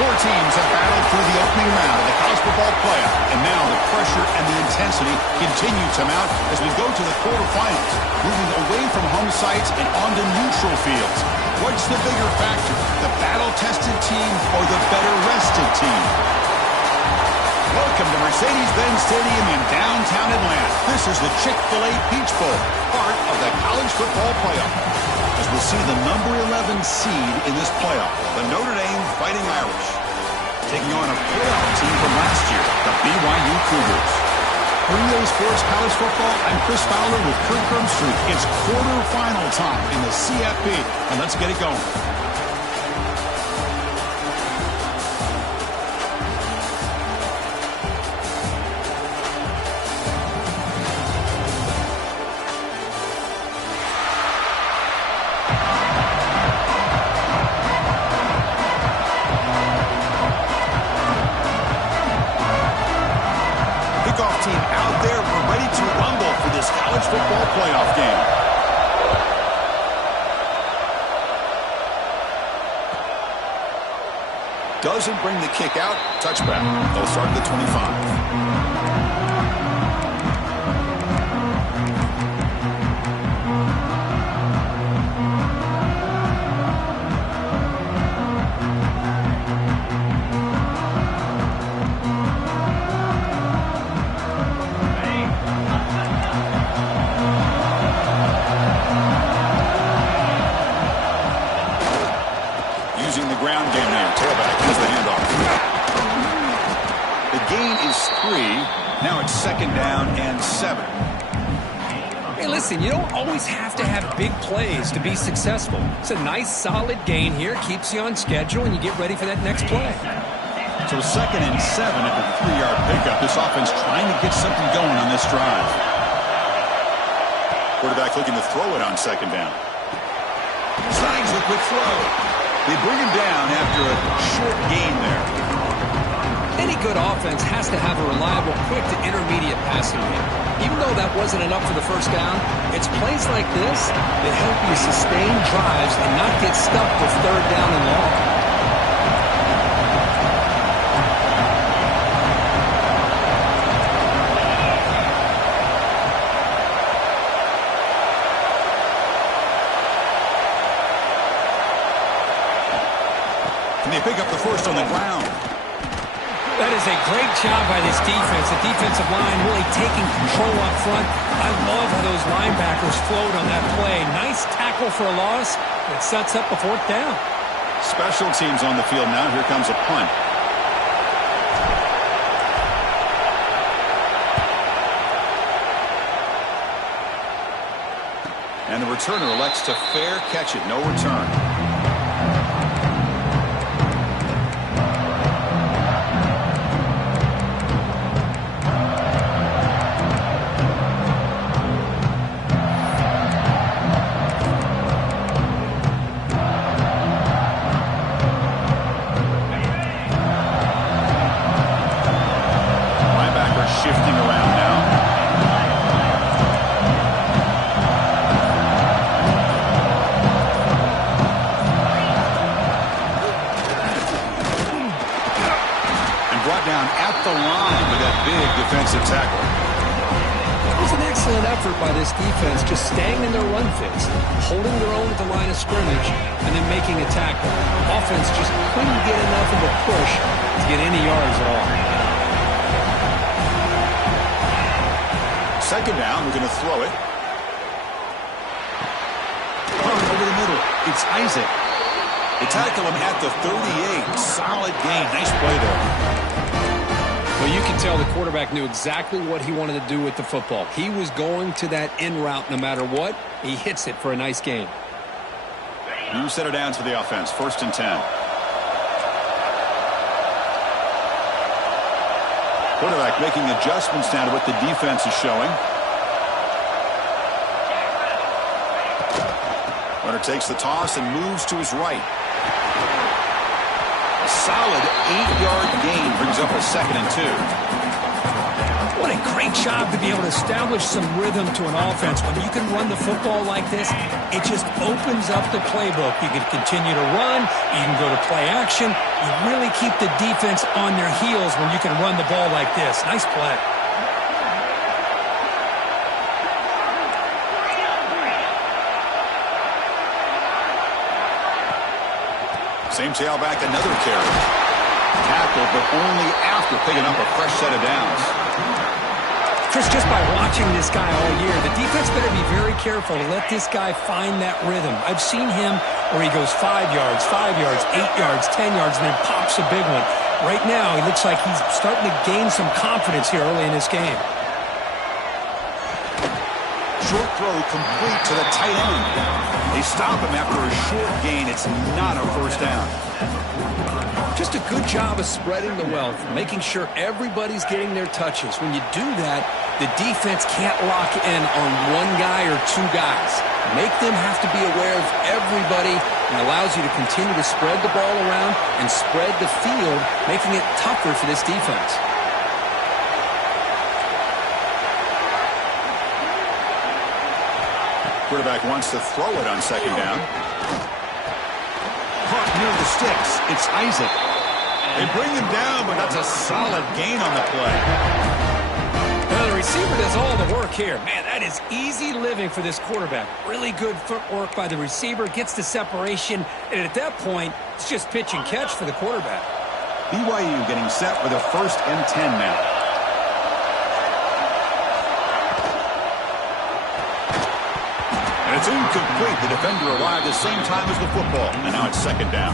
Four teams have battled through the opening round of the college football playoff, and now the pressure and the intensity continue to mount as we go to the quarterfinals, moving away from home sites and onto neutral fields. What's the bigger factor, the battle-tested team or the better-rested team? Welcome to Mercedes-Benz Stadium in downtown Atlanta. This is the Chick-fil-A Peach Bowl, part of the college football playoff. As we'll see the number 11 seed in this playoff, the Notre Dame Fighting Irish, taking on a playoff team from last year, the BYU Cougars. For EA Sports College Football, I'm Chris Fowler with Kirk Herbstreit. It's quarterfinal time in the CFP, and let's get it going. Team out there, we're ready to rumble for this college football playoff game. Doesn't bring the kick out. Touchback. They'll start at the 25. Using the ground game there. Tailback has the handoff. The gain is 3. Now it's second down and 7. Hey, listen, you don't always have to have big plays to be successful. It's a nice, solid gain here. Keeps you on schedule, and you get ready for that next play. So second and 7 at the 3-yard pickup. This offense trying to get something going on this drive. Quarterback looking to throw it on second down. Slides the quick throw. They bring him down after a short gain there. Any good offense has to have a reliable, quick to intermediate passing game. Even though that wasn't enough for the first down, it's plays like this that help you sustain drives and not get stuck with third down and long. And they pick up the first on the ground. That is a great job by this defense. The defensive line really taking control up front. I love how those linebackers flowed on that play. Nice tackle for a loss that sets up a fourth down. Special teams on the field now. Here comes a punt. And the returner elects to fair catch it. No return. Shifting around now. And brought down at the line with that big defensive tackle. It was an excellent effort by this defense, just staying in their run fits, holding their own at the line of scrimmage, and then making a tackle. Offense just couldn't get enough of a push to get any yards at all. Second down, we're going to throw it. Over the middle, it's Isaac. They tackle him at the 38. Solid gain. Nice play there. Well, you can tell the quarterback knew exactly what he wanted to do with the football. He was going to that in route no matter what. He hits it for a nice gain. You set it down to the offense. First and 10. Quarterback making adjustments now to what the defense is showing. Runner takes the toss and moves to his right. A solid 8-yard gain brings up a second and 2. What a great job to be able to establish some rhythm to an offense. When you can run the football like this, it just opens up the playbook. You can continue to run. You can go to play action. You really keep the defense on their heels when you can run the ball like this. Nice play. Same tailback, another carry. Tackled, but only after picking up a fresh set of downs. Chris, just by watching this guy all year, the defense better be very careful to let this guy find that rhythm. I've seen him where he goes 5 yards, 8 yards, 10 yards, and then pops a big one. Right now, he looks like he's starting to gain some confidence here early in this game. Short throw complete to the tight end. They stop him after a short gain. It's not a first down. Just a good job of spreading the wealth, making sure everybody's getting their touches. When you do that, the defense can't lock in on one guy or two guys. Make them have to be aware of everybody, and allows you to continue to spread the ball around and spread the field, making it tougher for this defense. Quarterback wants to throw it on second down. Caught near the sticks. It's Isaac. They bring him down, but that's a solid gain on the play. Well, the receiver does all the work here. Man, that is easy living for this quarterback. Really good footwork by the receiver. Gets the separation. And at that point, it's just pitch and catch for the quarterback. BYU getting set with a 1st and 10 now. And it's incomplete. The defender arrived the same time as the football. And now it's second down.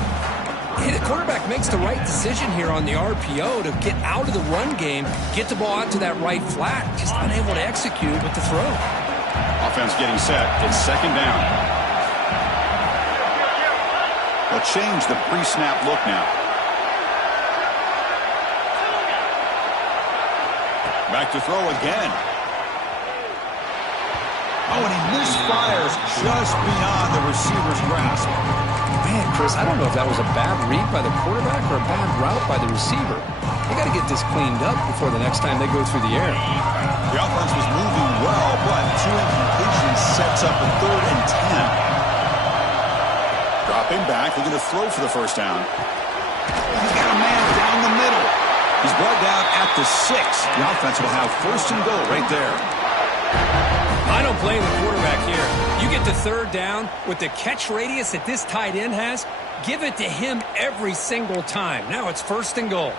Hey, the quarterback makes the right decision here on the RPO to get out of the run game, get the ball out to that right flat, just unable to execute with the throw. Offense getting set. It's second down. They'll change the pre-snap look now. Back to throw again. Oh, and he misfires just beyond the receiver's grasp. Man, Chris, I don't know if that was a bad read by the quarterback or a bad route by the receiver. They got to get this cleaned up before the next time they go through the air. The offense was moving well, but 2 incompletions sets up a 3rd and 10. Dropping back, looking to throw for the first down. He's got a man down the middle. He's brought down at the 6. The offense will have 1st and goal right there. I don't blame the quarterback here. You get the 3rd down with the catch radius that this tight end has, give it to him every single time. Now it's 1st and goal.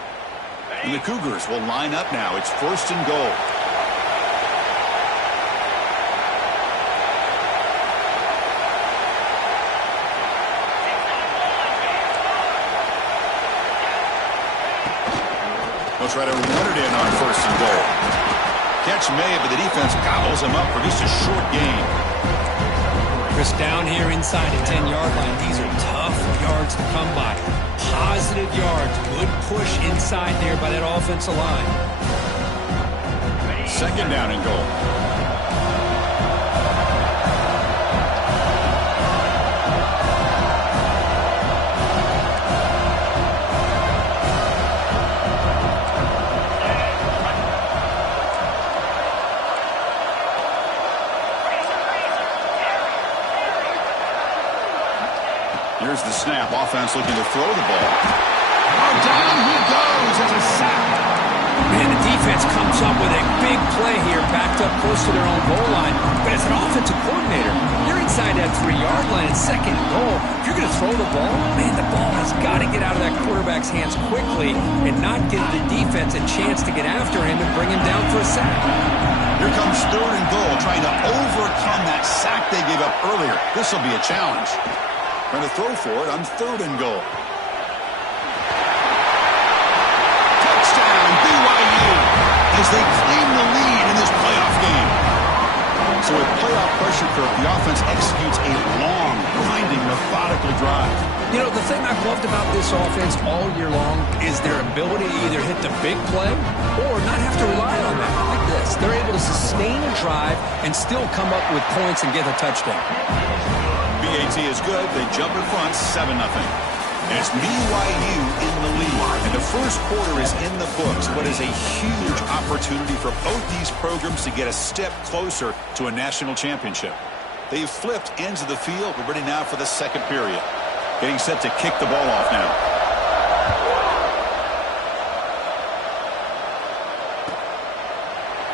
And the Cougars will line up now. It's 1st and goal. They'll try to run it in on 1st and goal. Catch made, but the defense gobbles him up for just a short gain. Chris, down here inside the 10-yard line, these are tough yards to come by. Positive yards, good push inside there by that offensive line. Second down and goal. Here's the snap. Offense looking to throw the ball. Oh, down he goes. It's a sack. Man, the defense comes up with a big play here, backed up close to their own goal line. But as an offensive coordinator, you're inside that 3-yard line at 2nd and goal. If you're going to throw the ball, man, the ball has got to get out of that quarterback's hands quickly and not give the defense a chance to get after him and bring him down for a sack. Here comes 3rd and goal, trying to overcome that sack they gave up earlier. This will be a challenge. Trying to throw for it on 3rd and goal. Touchdown, BYU, as they claim the lead in this playoff game. So with playoff pressure curve, the offense executes a long, grinding, methodical drive. You know, the thing I've loved about this offense all year long is their ability to either hit the big play or not have to rely on that. Like this, they're able to sustain a drive and still come up with points and get a touchdown. BAT is good. They jump in front, 7-0. And it's BYU in the lead. And the first quarter is in the books, but is a huge opportunity for both these programs to get a step closer to a national championship. They've flipped ends of the field. We're ready now for the second period. Getting set to kick the ball off now.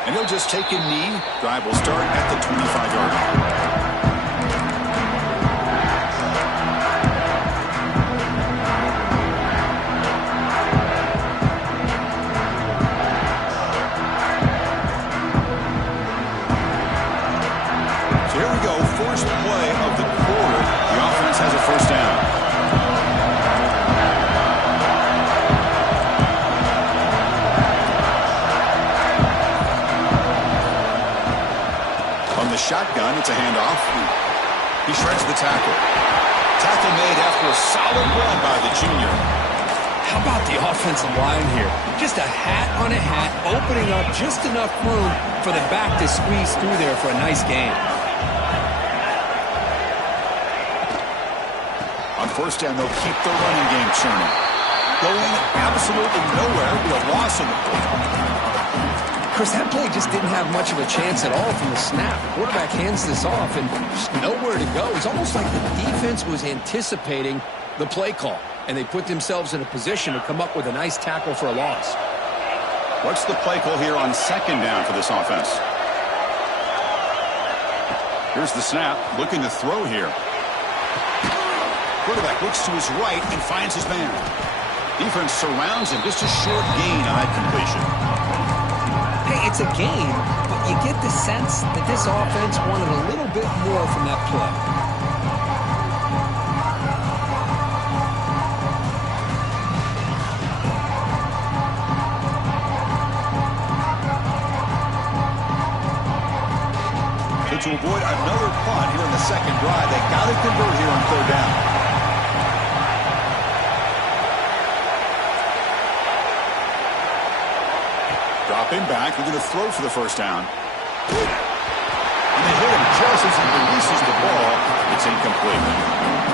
And he'll just take a knee. Drive will start at the 25-yard line. First play of the quarter. The offense has a first down. On the shotgun, it's a handoff. He shreds the tackle. Tackle made after a solid run by the junior. How about the offensive line here? Just a hat on a hat, opening up just enough room for the back to squeeze through there for a nice gain. On first down, they'll keep the running game churning. Going absolutely nowhere. It'll be a loss in the play. Chris, that play just didn't have much of a chance at all from the snap. The quarterback hands this off and just nowhere to go. It's almost like the defense was anticipating the play call, and they put themselves in a position to come up with a nice tackle for a loss. What's the play call here on second down for this offense? Here's the snap. Looking to throw here. Quarterback looks to his right and finds his man. Defense surrounds him. Just a short gain on that completion. Hey, it's a gain, but you get the sense that this offense wanted a little bit more from that play. So to avoid another punt here in the second drive, they got to convert here on third down. Dropping back, they're going to throw for the first down. And they hit him just as he releases the ball. It's incomplete.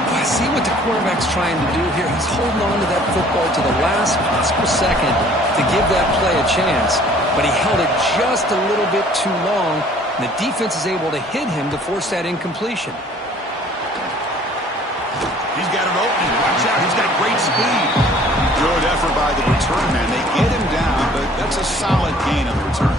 I see what the quarterback's trying to do here. He's holding on to that football to the last possible second to give that play a chance. But he held it just a little bit too long. And the defense is able to hit him to force that incompletion. He's got an opening. Watch out. He's got great speed. Good effort by the return man. They get him down, but that's a solid gain on the return.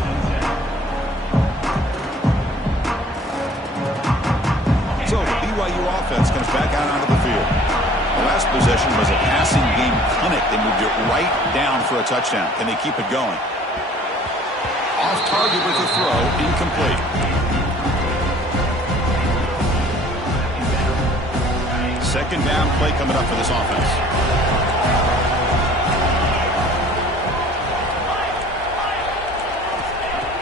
So the BYU offense comes back out onto the field. The last possession was a passing game clinic. They moved it right down for a touchdown. Can they keep it going? Off target with the throw, incomplete. Second down play coming up for this offense.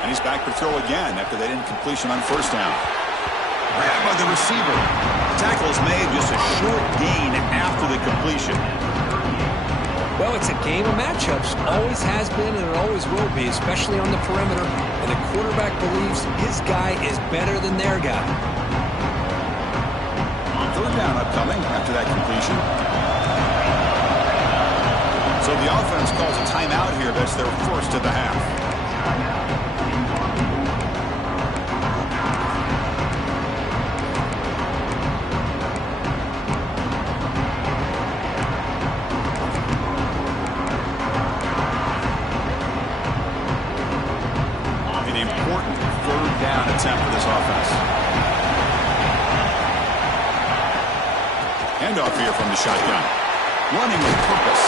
And he's back to throw again after that incompletion on first down. Grabbed by the receiver. The tackle is made, just a short gain after the completion. Well, it's a game of matchups. Always has been and it always will be, especially on the perimeter. And the quarterback believes his guy is better than their guy. Third down upcoming after that completion. So the offense calls a timeout here. That's their first of the half. Attempt for this offense. Handoff here from the shotgun. Running with purpose.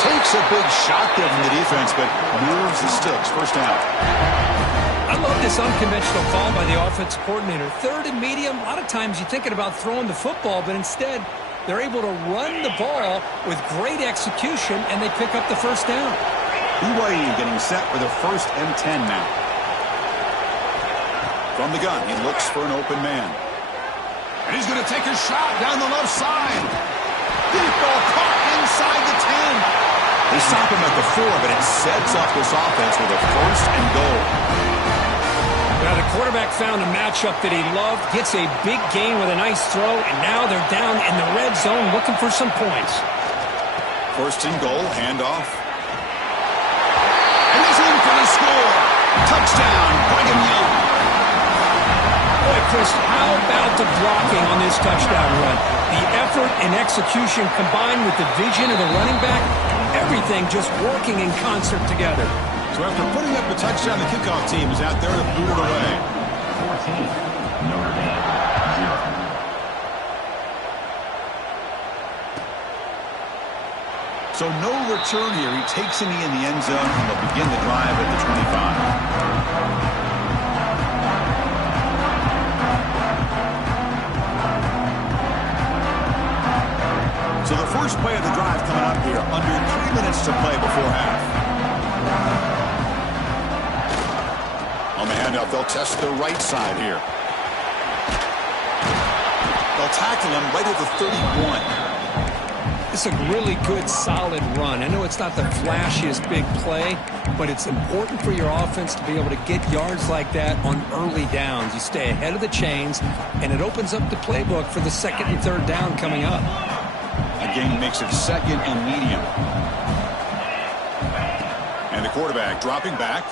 Takes a big shot there from the defense, but moves the sticks. First down. I love this unconventional call by the offensive coordinator. Third and medium, a lot of times you're thinking about throwing the football, but instead they're able to run the ball with great execution, and they pick up the first down. BYU getting set for the first and 10 now. From the gun, he looks for an open man. And he's going to take a shot down the left side. Deep ball caught inside the 10. They stop him at the 4, but it sets up this offense with a first and goal. Now the quarterback found a matchup that he loved, gets a big gain with a nice throw, and now they're down in the red zone looking for some points. First and goal, handoff. Chris, how about the blocking on this touchdown run? The effort and execution combined with the vision of the running back, everything just working in concert together. So after putting up the touchdown, the kickoff team is out there to boot it away. 14, Notre Dame, 0. So no return here. He takes a knee in the end zone, and they'll begin the drive at the 25. So the first play of the drive coming up here, under 3 minutes to play before half. On the handoff, they'll test the right side here. They'll tackle him right at the 31. It's a really good, solid run. I know it's not the flashiest big play, but it's important for your offense to be able to get yards like that on early downs. You stay ahead of the chains, and it opens up the playbook for the second and third down coming up. Again, makes it second and medium. And the quarterback dropping back.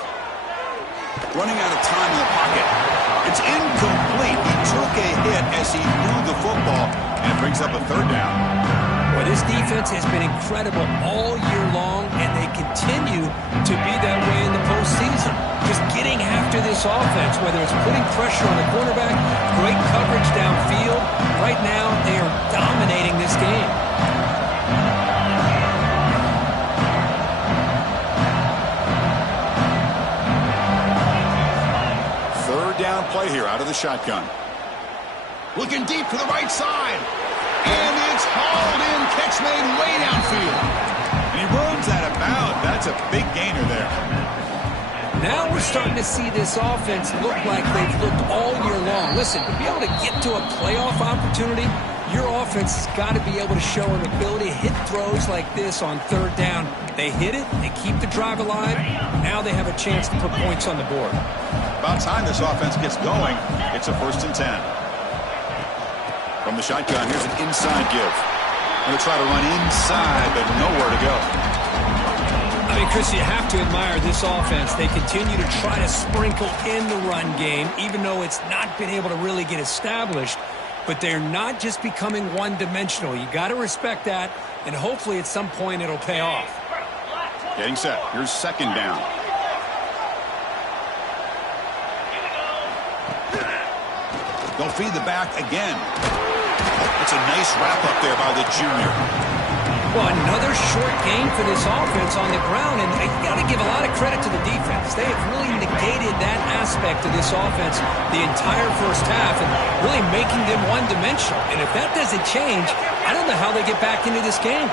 Running out of time in the pocket. It's incomplete. He took a hit as he threw the football, and it brings up a third down. Well, this defense has been incredible all year long, and they continue to be that way in the postseason. Just getting after this offense, whether it's putting pressure on the quarterback, great coverage downfield. Right now, they are dominating this game. Third down play here out of the shotgun. Looking deep to the right side. And it's hauled in. Catch made way downfield. And he runs out of bounds. That's a big gainer there. Now we're starting to see this offense look like they've looked all year long. Listen, to be able to get to a playoff opportunity, your offense has got to be able to show an ability to hit throws like this on third down. They hit it. They keep the drive alive. Now they have a chance to put points on the board. About time this offense gets going. It's a 1st and 10. From the shotgun, here's an inside give. Going to try to run inside, but nowhere to go. I mean, Chris, you have to admire this offense. They continue to try to sprinkle in the run game, even though it's not been able to really get established. But they're not just becoming one-dimensional. You got to respect that, and hopefully at some point it'll pay off. Getting set. Here's second down. They'll feed the back again. It's a nice wrap-up there by the junior. Well, another short game for this offense on the ground, and you got to give a lot of credit to the defense. They have really negated that aspect of this offense the entire first half and really making them one-dimensional. And if that doesn't change, I don't know how they get back into this game.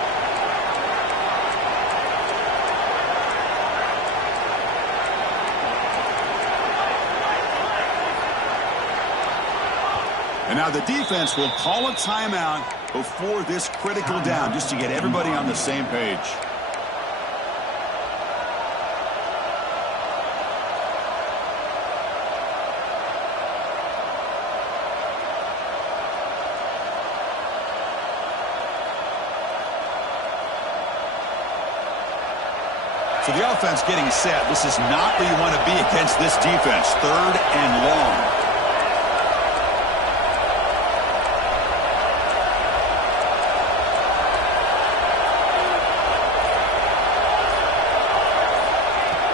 And now the defense will call a timeout before this critical down, just to get everybody on the same page. So the offense getting set. This is not where you want to be against this defense. 3rd and long.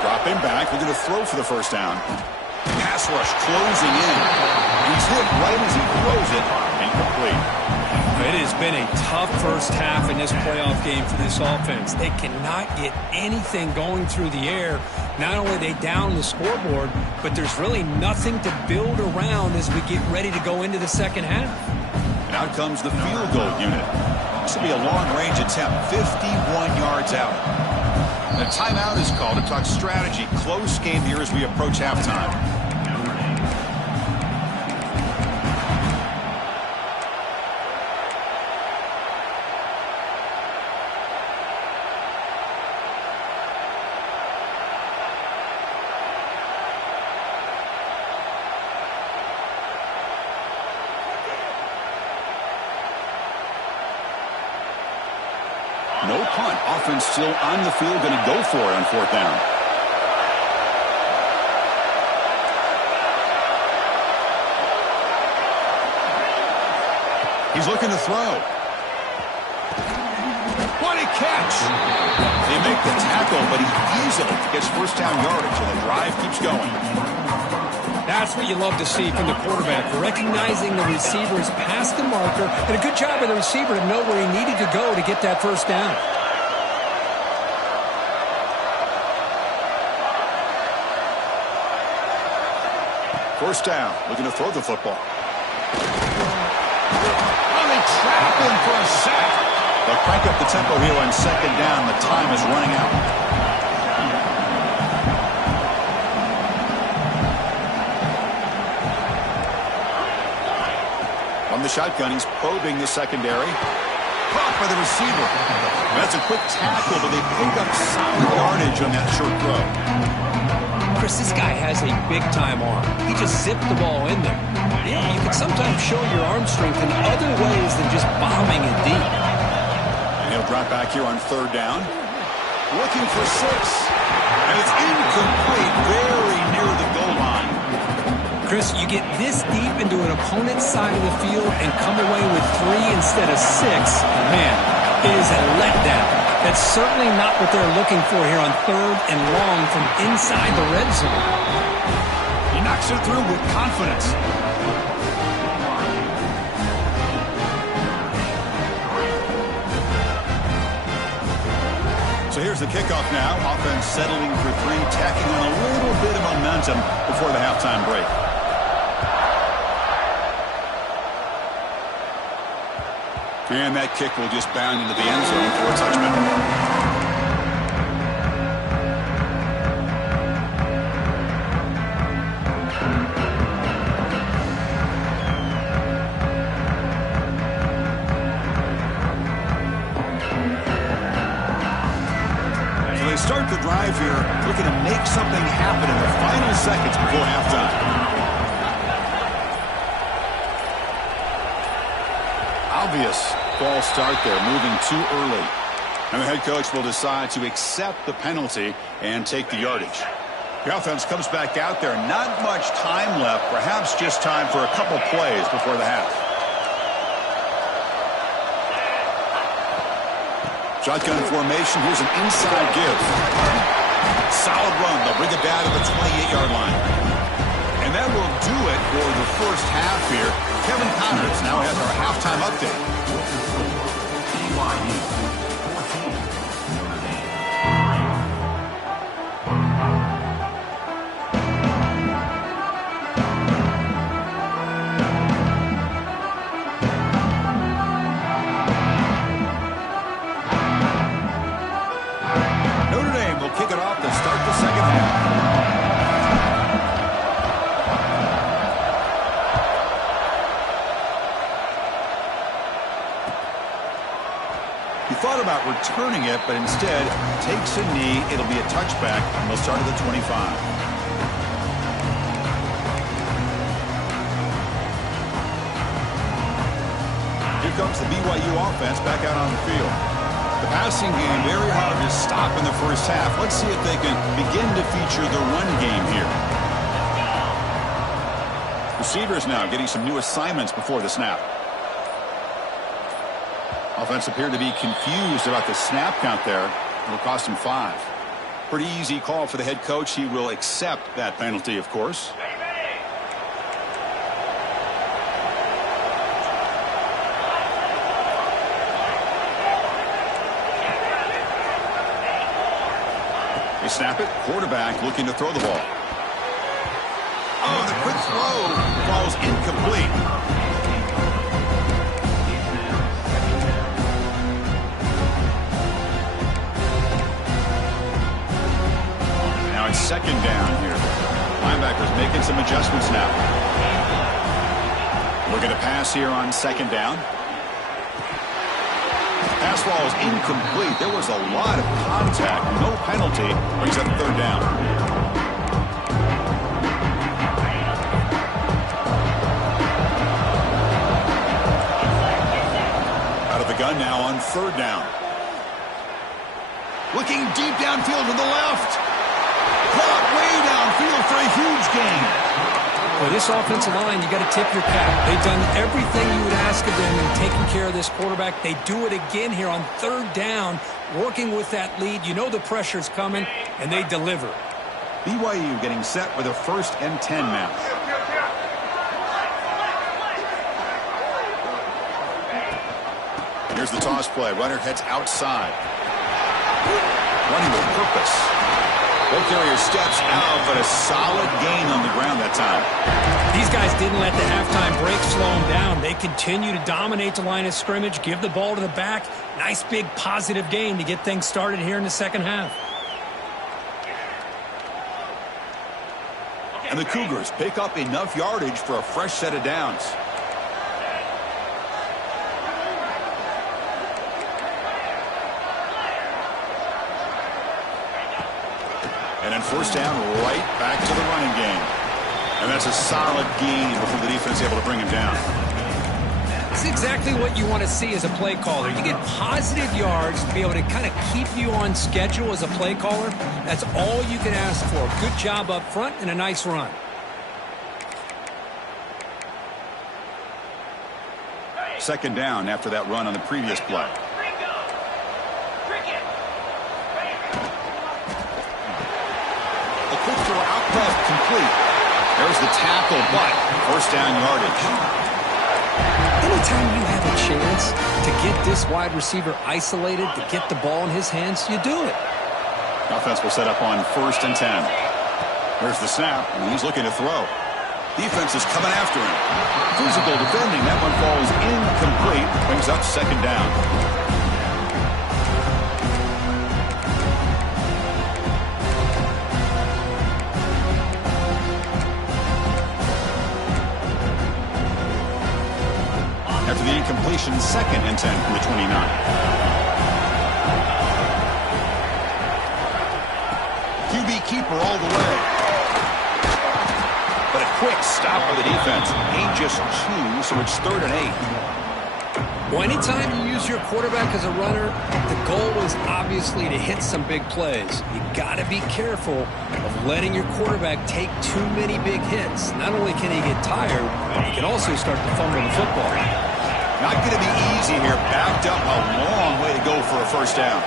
Dropping back, we're going to throw for the first down. Pass rush closing in. He's hit right as he throws it. Incomplete. It has been a tough first half in this playoff game for this offense. They cannot get anything going through the air. Not only are they down the scoreboard, but there's really nothing to build around as we get ready to go into the second half. And out comes the field goal unit. This will be a long-range attempt, 51 yards out. And a timeout is called to talk strategy. Close game here as we approach halftime. No punt. Offense still on the field, going to go for it on 4th down. He's looking to throw. What a catch! They make the tackle, but he easily gets first down yardage, and the drive keeps going. That's what you love to see from the quarterback, recognizing the receiver's past the marker, and a good job of the receiver to know where he needed to go to get that first down. First down, looking to throw the football. Oh, they trap him for a sack. They'll crank up the tempo here on second down. The time is running out. From the shotgun, he's probing the secondary. Caught by the receiver. That's a quick tackle, but they pick up solid yardage on that short throw. Chris, this guy has a big-time arm. He just zipped the ball in there. Yeah, you can sometimes show your arm strength in other ways than just bombing it deep. And he'll drop back here on third down. Looking for 6. And it's incomplete, very near the goal line. Chris, you get this deep into an opponent's side of the field and come away with 3 instead of 6. Man, it is a letdown. That's certainly not what they're looking for here on third and long from inside the red zone. He knocks it through with confidence. So here's the kickoff now. Offense settling for 3, tacking on a little bit of momentum before the halftime break. And that kick will just bound into the end zone for a touchdown. Start the drive here, looking to make something happen in the final seconds before halftime. Obvious false start there, moving too early. And the head coach will decide to accept the penalty and take the yardage. The offense comes back out there. Not much time left, perhaps just time for a couple plays before the half. Shotgun formation. Here's an inside give. Solid run. They'll bring it down to the 28-yard line. And that will do it for the first half here. Kevin Connors now has our halftime update. About returning it, but instead takes a knee. It'll be a touchback, and they'll start at the 25. Here comes the BYU offense back out on the field. The passing game very hard to stop in the first half. Let's see if they can begin to feature the run game here. Receivers now getting some new assignments before the snap. Offense appeared to be confused about the snap count there. It'll cost him 5. Pretty easy call for the head coach. He will accept that penalty, of course. They snap it. Quarterback looking to throw the ball. Oh, the quick throw falls incomplete. Second down here. Linebackers making some adjustments now. Looking to pass here on second down. Pass ball is incomplete. There was a lot of contact. No penalty. Brings up third down. Out of the gun now on third down. Looking deep downfield to the left. Caught way downfield for a huge gain. Well, this offensive line, you got to tip your cap. They've done everything you would ask of them in taking care of this quarterback. They do it again here on third down, working with that lead. You know the pressure's coming, and they deliver. BYU getting set with a 1st and 10 now. Here's the toss play. Runner heads outside. Running with purpose. Ball carrier steps out, but a solid gain on the ground that time. These guys didn't let the halftime break slow them down. They continue to dominate the line of scrimmage, give the ball to the back. Nice big positive gain to get things started here in the second half. And the Cougars pick up enough yardage for a fresh set of downs. And then 1st down, right back to the running game. And that's a solid gain before the defense is able to bring him down. That's exactly what you want to see as a play caller. You get positive yards to be able to kind of keep you on schedule as a play caller. That's all you can ask for. Good job up front and a nice run. Second down after that run on the previous play. A quick throw out left, complete. There's the tackle, but 1st down yardage. Anytime you have a chance to get this wide receiver isolated, to get the ball in his hands, you do it. Offense will set up on 1st and 10. There's the snap, and he's looking to throw. Defense is coming after him. Physical defending. That one falls incomplete. Brings up 2nd down. After the incompletion, 2nd and 10 from the 29. QB keeper all the way. But a quick stop by the defense. Gain just 2, so it's 3rd and 8. Well, anytime you use your quarterback as a runner, the goal is obviously to hit some big plays. You got to be careful of letting your quarterback take too many big hits. Not only can he get tired, he can also start to fumble the football. Not going to be easy here. Backed up a long way to go for a 1st down.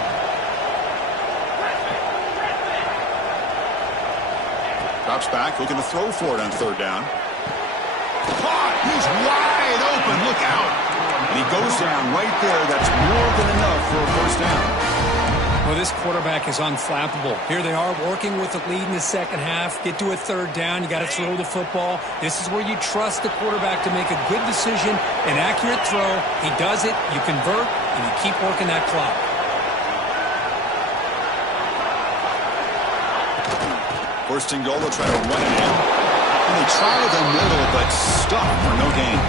Drops back, looking to throw for it on 3rd down. Caught! He's wide open. Look out! And he goes down right there. That's more than enough for a 1st down. Well, this quarterback is unflappable. Here they are working with the lead in the second half. Get to a 3rd down. You got to throw the football. This is where you trust the quarterback to make a good decision, an accurate throw. He does it. You convert, and you keep working that clock. 1st and goal. They'll try to run it in. And they try the middle, but stuck for no gain.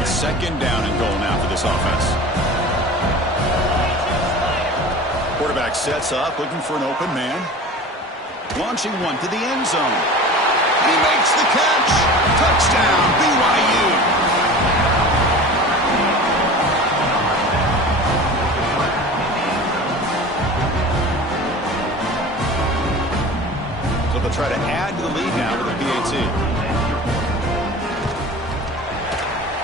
It's 2nd down and goal now for this offense. Quarterback sets up, looking for an open man. Launching one to the end zone. He makes the catch. Touchdown, BYU. So they'll try to add to the lead now with a PAT.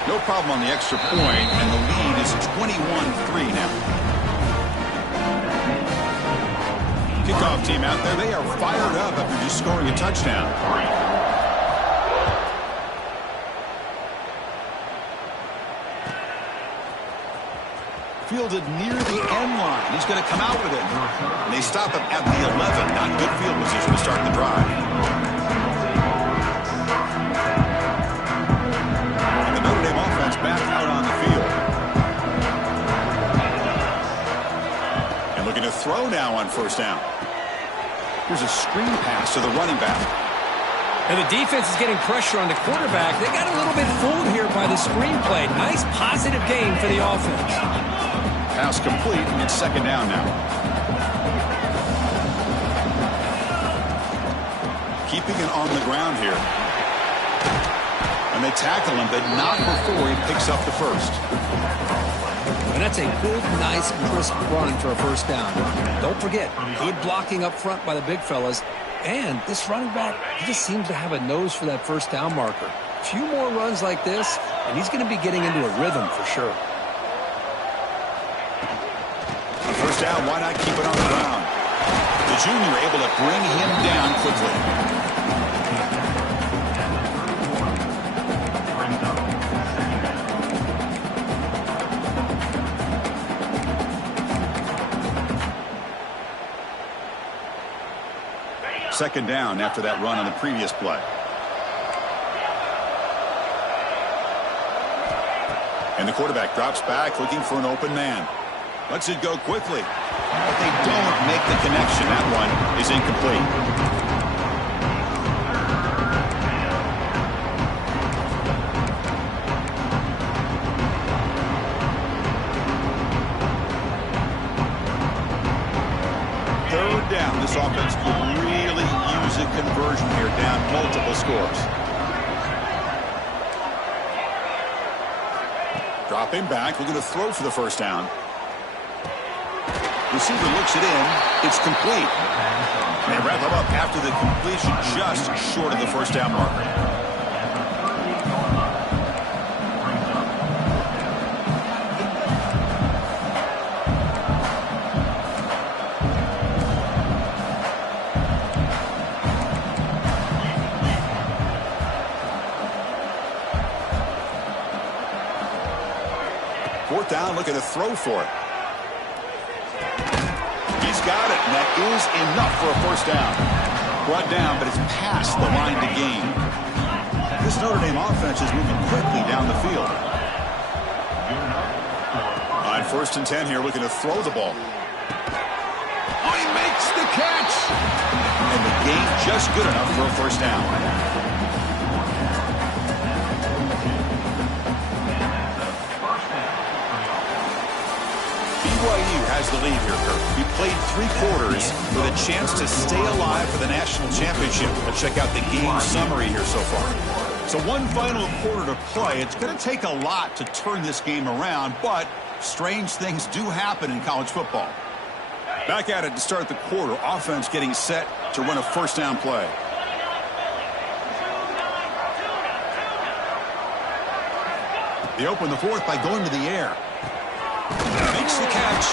No problem on the extra point, and the lead is 21-3 now. Kickoff team out there, they are fired up after just scoring a touchdown. Fielded near the end line. He's going to come out with it. And they stop him at the 11. Not good field position to start the drive. Back out on the field. And looking to throw now on 1st down. Here's a screen pass to the running back. And the defense is getting pressure on the quarterback. They got a little bit fooled here by the screen play. Nice positive gain for the offense. Pass complete, and it's 2nd down now. Keeping it on the ground here. And they tackle him, but not before he picks up the first. And that's a good, nice, crisp run for a first down. Don't forget, good blocking up front by the big fellas. And this running back, he just seems to have a nose for that first down marker. A few more runs like this, and he's going to be getting into a rhythm for sure. On first down, why not keep it on the ground? The junior able to bring him down quickly. Second down after that run on the previous play. And the quarterback drops back looking for an open man. Lets it go quickly. But they don't make the connection. That one is incomplete. Third down. This offense could really use a conversion here, down multiple scores. Dropping back, looking to throw for the first down. Receiver looks it in. It's complete. And they wrap him up after the completion, just short of the first down marker. Fourth down, looking to throw for it. He's got it, and that is enough for a first down. Brought down, but it's past the line to gain. This Notre Dame offense is moving quickly down the field. On first and 10 here, looking to throw the ball. Oh, he makes the catch! And the gain just good enough for a first down. BYU has the lead here, Kirk. We played 3 quarters with a chance to stay alive for the national championship. Let's check out the game summary here so far. So one final quarter to play. It's going to take a lot to turn this game around, but strange things do happen in college football. Back at it to start the quarter. Offense getting set to run a first down play. They open the fourth by going to the air. Makes the catch.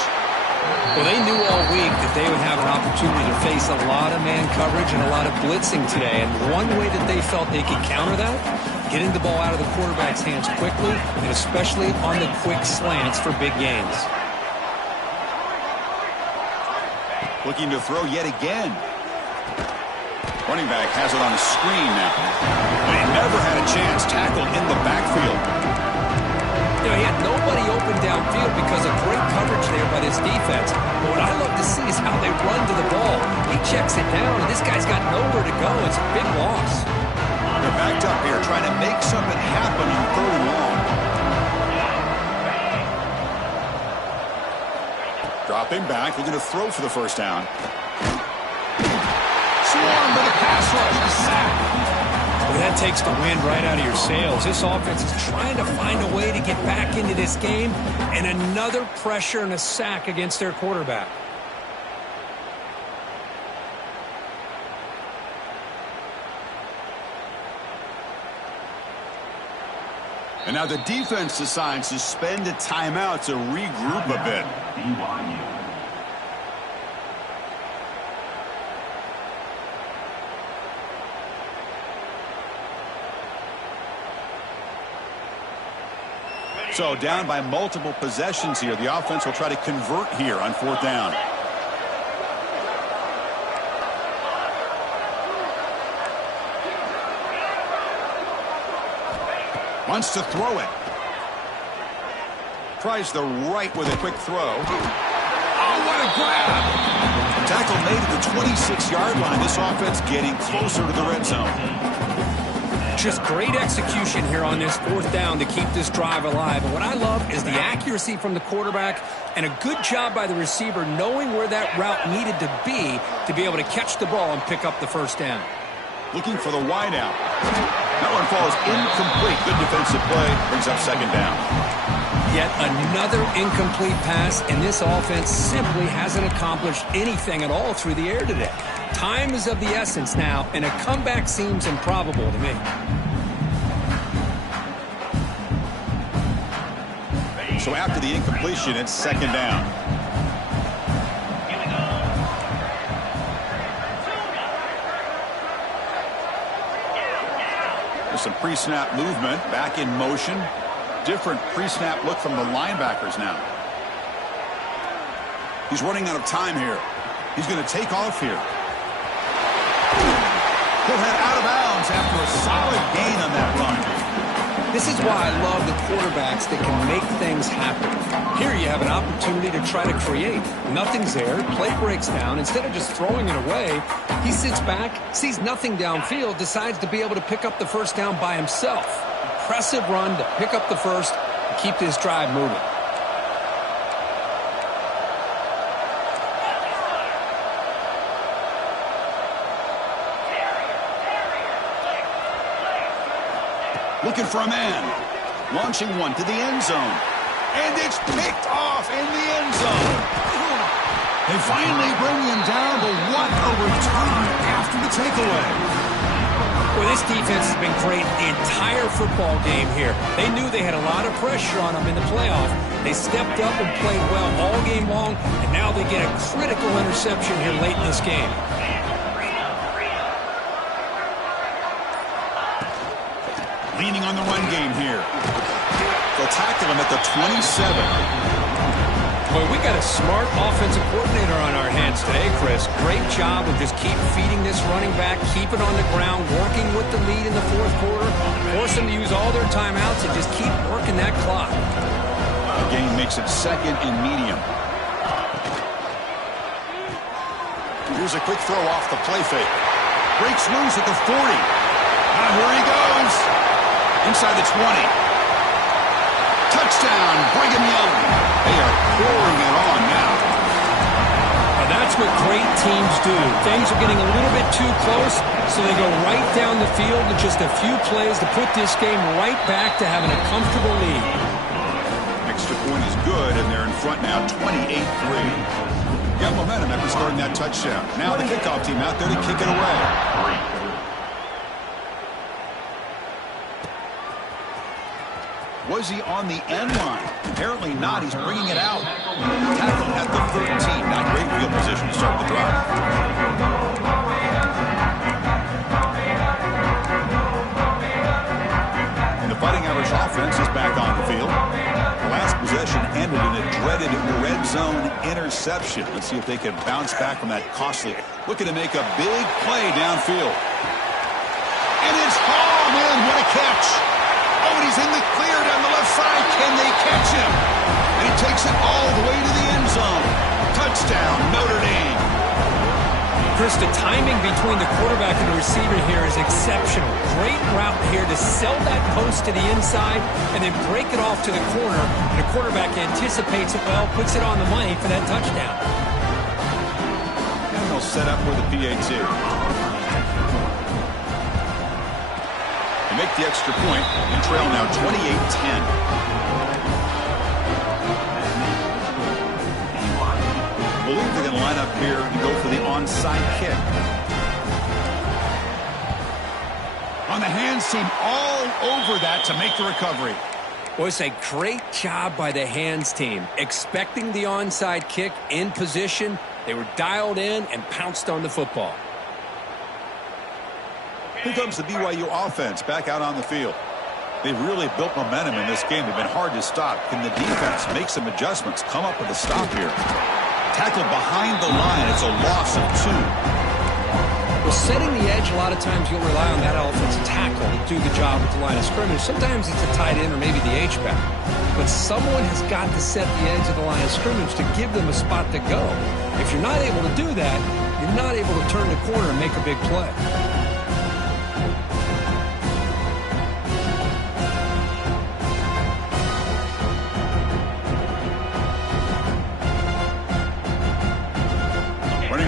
Well, they knew all week that they would have an opportunity to face a lot of man coverage and a lot of blitzing today. And one way that they felt they could counter that, getting the ball out of the quarterback's hands quickly, and especially on the quick slants for big gains. Looking to throw yet again. Running back has it on a screen now. And he never had a chance, tackled in the backfield. You know, he had nobody open downfield because of great coverage there by this defense. But what I love to see is how they run to the ball. He checks it down, and this guy's got nowhere to go. It's a big loss. They're backed up here trying to make something happen on third and long. Dropping back, looking to throw for the first down. Swarmed by the pass rush, the sack. Well, that takes the wind right out of your sails. This offense is trying to find a way to get back into this game, and another pressure and a sack against their quarterback. And now the defense decides to spend a timeout to regroup a bit. So down by multiple possessions here. The offense will try to convert here on fourth down. Wants to throw it. Tries the right with a quick throw. Oh, what a grab! Tackle made at the 26-yard line. This offense getting closer to the red zone. Just great execution here on this fourth down to keep this drive alive. And what I love is the accuracy from the quarterback and a good job by the receiver knowing where that route needed to be able to catch the ball and pick up the first down. Looking for the wide out. That one falls incomplete. Good defensive play. Brings up second down. Yet another incomplete pass, and this offense simply hasn't accomplished anything at all through the air today. Time is of the essence now, and a comeback seems improbable to me. So after the incompletion, it's second down. There's some pre-snap movement, back in motion. Different pre-snap look from the linebackers now. He's running out of time here. He's going to take off here. He'll head out of bounds after a solid gain on that run. This is why I love the quarterbacks that can make things happen. Here you have an opportunity to try to create. Nothing's there. Play breaks down. Instead of just throwing it away, he sits back, sees nothing downfield, decides to be able to pick up the first down by himself. Impressive run to pick up the first and keep this drive moving. Looking for a man. Launching one to the end zone. And it's picked off in the end zone. They finally bring him down, but what a return after the takeaway. Well, this defense has been great the entire football game here. They knew they had a lot of pressure on them in the playoff. They stepped up and played well all game long, and now they get a critical interception here late in this game. Leaning on the run game here. They'll tackle him at the 27. Boy, we got a smart offensive coordinator on our hands today, Chris. Great job of just keep feeding this running back, keep it on the ground, working with the lead in the fourth quarter, force them to use all their timeouts, and just keep working that clock. The game makes it second and medium. Here's a quick throw off the play fake. Breaks loose at the 40. Here he goes. Inside the 20. Touchdown, Brigham Young. They are pouring it on now. Now that's what great teams do. Things are getting a little bit too close, so they go right down the field with just a few plays to put this game right back to having a comfortable lead. Extra point is good, and they're in front now, 28-3. Got momentum after scoring that touchdown. Now the kickoff team out there to kick it away. Was he on the end line? Apparently not. He's bringing it out. Tackled at the 13. Not great field position to start the drive. And the Fighting Irish offense is back on the field. The last possession ended in a dreaded red zone interception. Let's see if they can bounce back from that costly. Looking to make a big play downfield. And it's hauled in. What a catch. Oh, and he's in the clear down the left side. Can they catch him? And he takes it all the way to the end zone. Touchdown, Notre Dame. Chris, the timing between the quarterback and the receiver here is exceptional. Great route here to sell that post to the inside and then break it off to the corner. And the quarterback anticipates it well, puts it on the money for that touchdown. And they'll set up for the PAT. They make the extra point and trail now 28-10. I believe they're going to line up here and go for the onside kick. On the hands team all over that to make the recovery. Well, it's a great job by the hands team. Expecting the onside kick in position, they were dialed in and pounced on the football. Here comes the BYU offense back out on the field. They've really built momentum in this game. They've been hard to stop. Can the defense make some adjustments, come up with a stop here? Tackled behind the line. It's a loss of 2. Well, setting the edge, a lot of times you'll rely on that offensive tackle to do the job at the line of scrimmage. Sometimes it's a tight end or maybe the H-back. But someone has got to set the edge of the line of scrimmage to give them a spot to go. If you're not able to do that, you're not able to turn the corner and make a big play.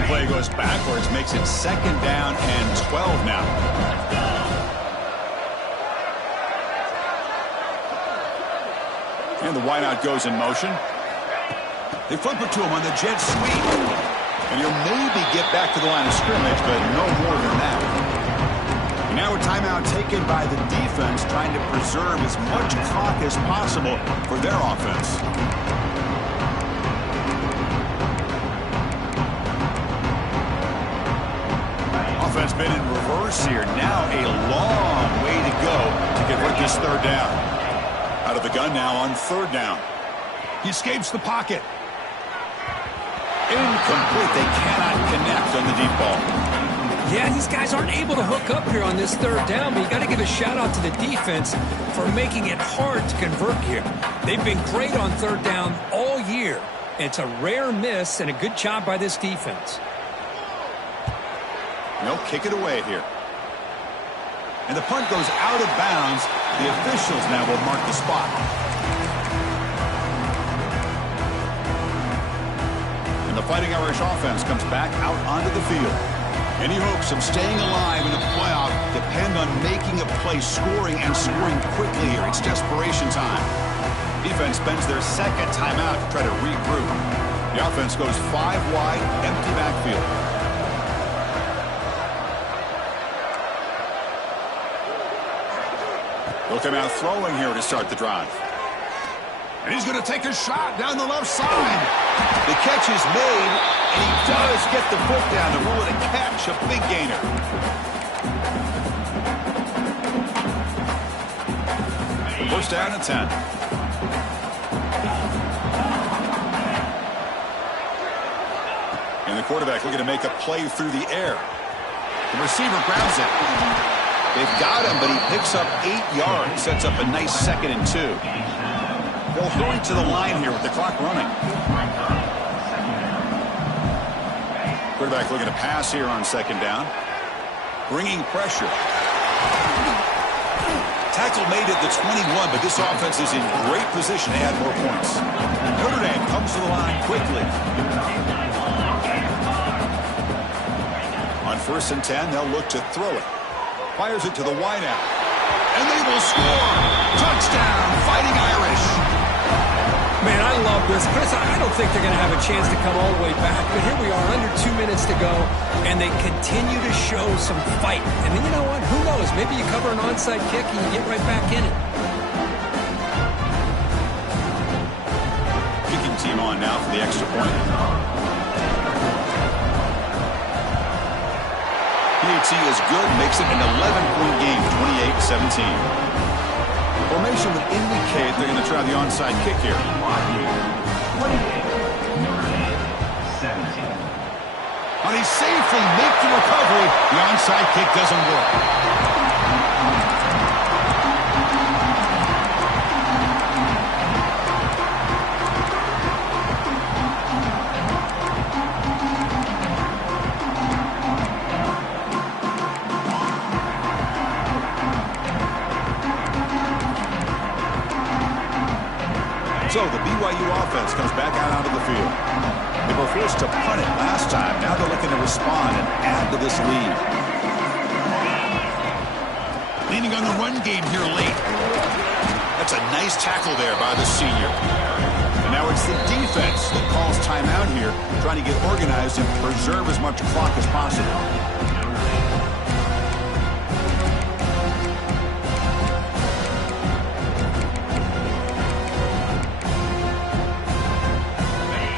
Play goes backwards, makes it second down and 12 now. the wideout goes in motion. They flip it to him on the jet sweep. And he'll maybe get back to the line of scrimmage, but no more than that. And now a timeout taken by the defense, trying to preserve as much clock as possible for their offense. Offense been in reverse here. Now a long way to go to convert this third down. Out of the gun now on third down. He escapes the pocket. Incomplete. They cannot connect on the deep ball. Yeah, these guys aren't able to hook up here on this third down, but you got to give a shout out to the defense for making it hard to convert here. They've been great on third down all year. It's a rare miss and a good job by this defense. They'll kick it away here. And the punt goes out of bounds. The officials now will mark the spot. And the Fighting Irish offense comes back out onto the field. Any hopes of staying alive in the playoff depend on making a play, scoring and scoring quickly here. It's desperation time. Defense spends their second timeout to try to regroup. The offense goes 5 wide, empty backfield. They'll come out throwing here to start the drive. And he's going to take a shot down the left side. The catch is made, and he does get the foot down to rule it a catch, a big gainer. First down and 10. And the quarterback looking to make a play through the air. The receiver grabs it. They've got him, but he picks up 8 yards, sets up a nice 2nd and 2. They'll hurry to the line here with the clock running. Quarterback looking to pass here on 2nd down. Bringing pressure. Tackle made at the 21, but this offense is in great position to add more points. Notre Dame comes to the line quickly. On 1st and 10, they'll look to throw it. Fires it to the wideout. And they will score. Touchdown, Fighting Irish. Man, I love this. Chris, I don't think they're going to have a chance to come all the way back. But here we are, under 2 minutes to go, and they continue to show some fight. And then you know what? Who knows? Maybe you cover an onside kick and you get right back in it. Kicking team on now for the extra point. PAT is good, makes it an 11-point game, 28-17. Formation would indicate they're going to try the onside kick here. When he safely makes the recovery, the onside kick doesn't work. So the BYU offense comes back out onto the field. They were forced to punt it last time. Now they're looking to respond and add to this lead. Leaning on the run game here late. That's a nice tackle there by the senior. And now it's the defense that calls timeout here, trying to get organized and preserve as much clock as possible.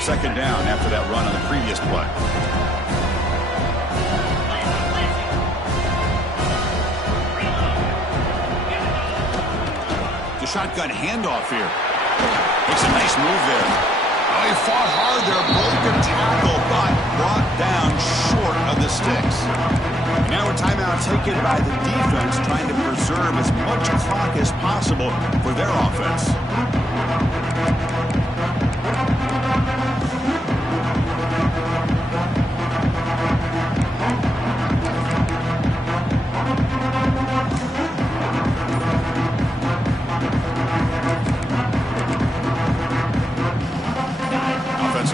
Second down after that run on the previous play. The shotgun handoff here. Makes a nice move there. Oh, he fought hard there. Broken tackle, but brought down short of the sticks. Now a timeout taken by the defense, trying to preserve as much clock as possible for their offense.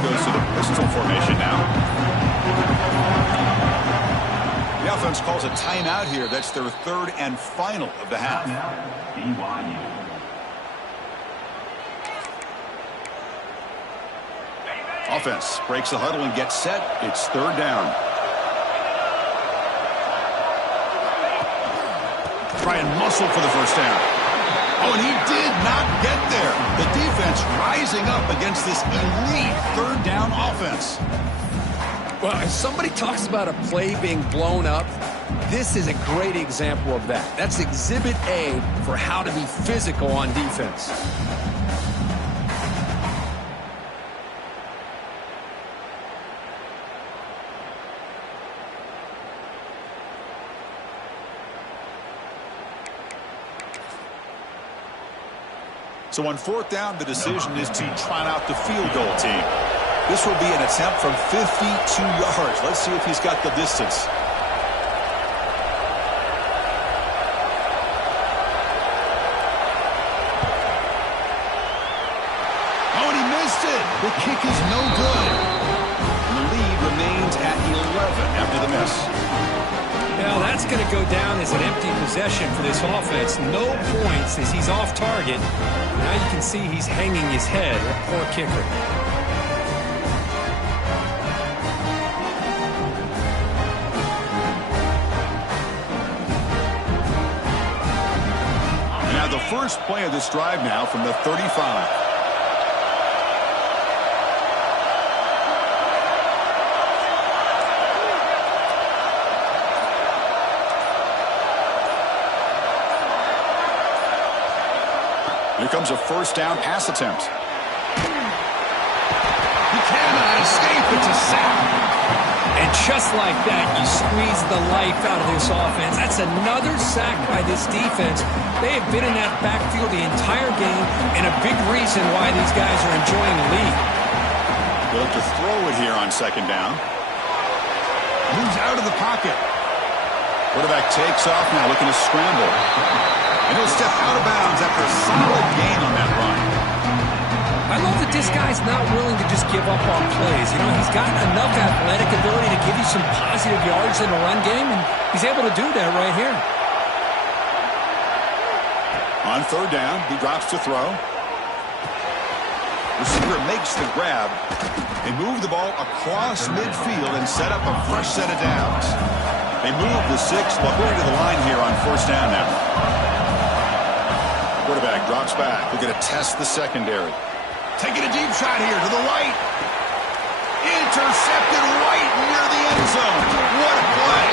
Goes to the pistol formation now. The offense calls a timeout here. That's their 3rd and final of the half. Offense breaks the huddle and gets set. It's third down. Try and muscle for the first down. Oh, and he did not get there. The defense rising up against this elite third down offense. Well, if somebody talks about a play being blown up, this is a great example of that. That's exhibit A for how to be physical on defense. So on fourth down, the decision is to trot out the field goal team. This will be an attempt from 52 yards. Let's see if he's got the distance. Oh, and he missed it. The kick is no good. And the lead remains at 11 after the miss. Well, that's going to go down as an empty possession for this offense. No points as he's off target. Now you can see he's hanging his head. That poor kicker. Now the first play of this drive now from the 35. Here comes a first down pass attempt. He cannot escape. It's a sack. And just like that, you squeeze the life out of this offense. That's another sack by this defense. They have been in that backfield the entire game, and a big reason why these guys are enjoying the lead. They'll look to throw it here on second down. Moves out of the pocket. Quarterback takes off now, looking to scramble. And he'll step out of bounds after a solid gain on that run. I love that this guy's not willing to just give up on plays. You know, he's got enough athletic ability to give you some positive yards in the run game, and he's able to do that right here. On third down, he drops to throw. Receiver makes the grab. They move the ball across midfield and set up a fresh set of downs. They move the 6. Well, going to the line here on first down now. Quarterback drops back. We're going to test the secondary. Taking a deep shot here to the right. Intercepted right near the end zone. What a play.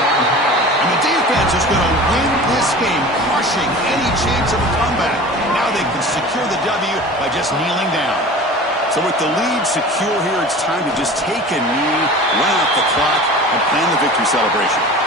And the defense is going to win this game, crushing any chance of a comeback. Now they can secure the W by just kneeling down. So with the lead secure here, it's time to just take a knee, run out the clock, and plan the victory celebration.